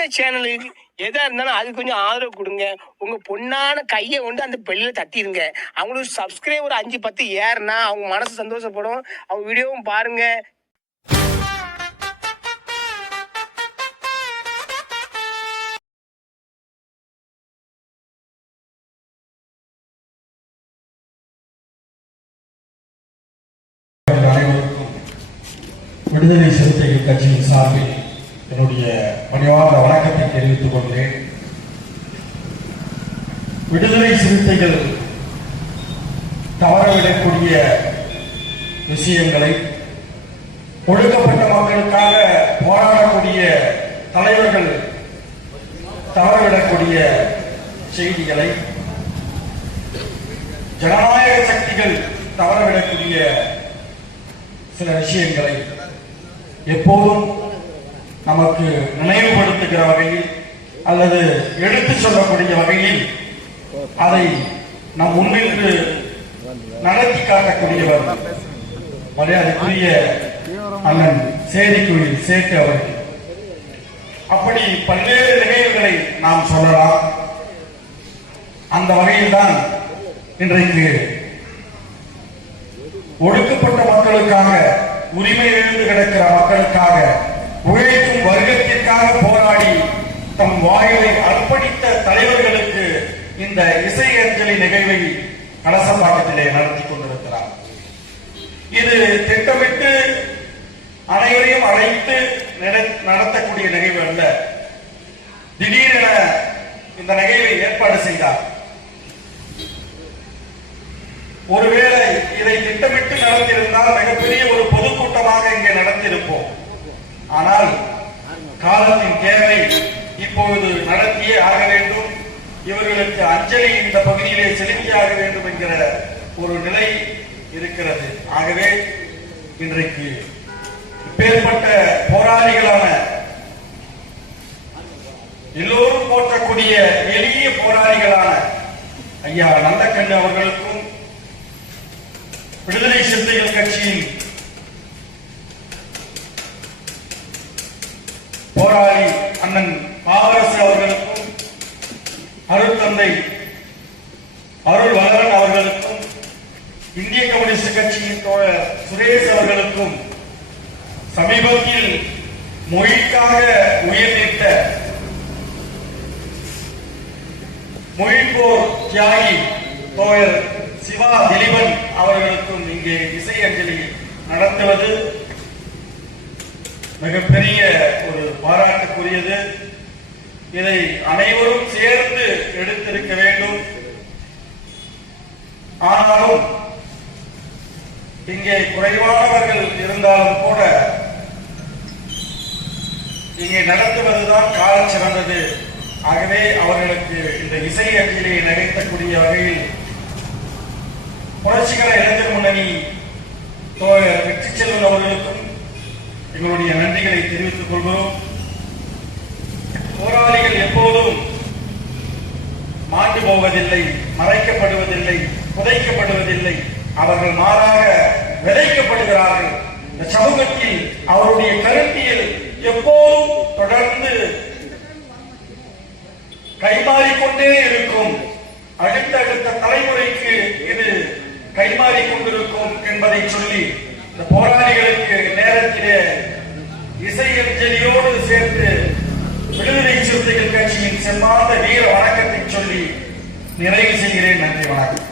இந்த சேனலுக்கு எதா இருந்தாலும் அது கொஞ்சம் ஆதரவு கொடுங்க. உங்க பொண்ணான கையை கொண்டு அந்த பெல்லில் தட்டிடுங்க. அவங்களுக்கு சப்ஸ்கிரைபர் 5-10 ஏறுனா அவங்க மனசு சந்தோஷப்படும். அவங்க வீடியோவும் பாருங்க. விடுதலை சிறுத்தைகள் கட்சியின் சார்பில் என்னுடைய பணிவான வணக்கத்தை தெரிவித்துக் கொள்கிறேன். விடுதலை சிறுத்தைகள் தவறவிடக்கூடிய விஷயங்களை, ஒடுக்கப்பட்ட மக்களுக்காக போராடக்கூடிய தலைவர்கள் தவறவிடக்கூடிய செய்திகளை, ஜனநாயக சக்திகள் தவறவிடக்கூடிய சில விஷயங்களை எப்போதும் நமக்கு நினைவுபடுத்துகிற வகையில் அல்லது எடுத்து சொல்லக்கூடிய வகையில் அதை நம் முன்னின்று நடத்தி காட்டக்கூடியவர் மரியாதைக்குரிய அண்ணன் சேதிக்குயில் சேட்டு அவர்கள். அப்படி பல்வேறு நிகழ்வுகளை நாம் சொல்லலாம். அந்த வகையில்தான் இன்றைக்கு ஒடுக்கப்பட்ட மக்களுக்காக, உரிமை எழுந்து கிடக்கிற மக்களுக்காக, உழைக்கும் வர்க்கத்திற்காக போராடி தம் வாயிலை அர்ப்பணித்த தலைவர்களுக்கு இந்த இசை அஞ்சலி நிகழ்வை கலசப்பாக்கத்திலே நடத்தி கொண்டிருக்கிறார். இது திட்டமிட்டு அனைவரையும் அழைத்து நடத்தக்கூடிய நிகழ்வு அல்ல. திடீரென இந்த நிகழ்வை ஏற்பாடு செய்தார். ஒருவேளை இதை திட்டமிட்டு நடத்தியிருந்தால் மிகப்பெரிய ஒரு பொதுக்கூட்டமாக இங்கே நடத்தியிருப்போம். ஆனால் காலத்தின் தேவை இப்பொழுது நடத்தியே ஆக வேண்டும், இவர்களுக்கு அஞ்சலி இந்த பகுதியிலே செலுத்தியாக வேண்டும் என்கிற ஒரு நிலை இருக்கிறது. ஆகவே இன்றைக்கு இப்பேற்பட்ட போராளிகளான, எல்லோரும் போற்றக்கூடிய எளிய போராளிகளான ஐயா நல்லக்கண்ணு அவர்களுக்கும், விடுதலை சிறுத்தைகள் கட்சியின் போராளி அண்ணன் பாவரசு அவர்களுக்கும், அருட்தந்தை அருள் வளரன் அவர்களுக்கும், இந்திய கம்யூனிஸ்ட் கட்சியின் தோழர் சுரேஷ் அவர்களுக்கும், சமீபத்தில் மொழிக்காக உயிர்நீத்த மொழிப்போர் தியாகி தோழர் சிவா திலீபன் அவர்களுக்கும் இங்கே இசை அஞ்சலி நடத்துவது மிகப்பெரிய ஒரு பாராட்டுக்குரியது. இதை அனைவரும் சேர்ந்து எடுத்திருக்க வேண்டும். ஆனாலும் இங்கே குறைவானவர்கள் இருந்தாலும் கூட இங்கே நடத்துவதுதான் கால சிறந்தது. ஆகவே அவர்களுக்கு இந்த இசை அஞ்சலியை நிகழ்த்தக்கூடிய வகையில் புரட்சிகர இளைஞர் முன்னணி தோழர் வெற்றி செல்வன் அவர்களுக்கும் எங்களுடைய நன்றிகளை தெரிவித்துக் கொள்கிறோம். போராளிகள் எப்போதும் மாண்டு போவதில்லை, மறைக்கப்படுவதில்லை, புதைக்கப்படுவதில்லை. அவர்கள் மாறாக விதைக்கப்படுகிறார்கள். இந்த சமூகத்தில் அவருடைய கருத்தியல் எப்போதும் தொடர்ந்து கைமாறிக்கொண்டே இருக்கும். அடுத்தடுத்த தலைமுறைக்கு இது கைமாறிக் கொண்டிருக்கும் என்பதை சொல்லி இந்த போராளிகளுக்கு நேரத்திலே இசை அஞ்சலியோடு சேர்த்து விடுதலை சிறுத்தைகள் கட்சியின் செம்மாந்த வீர வணக்கத்தை சொல்லி நிறைவு செய்கிறேன். நன்றி, வணக்கம்.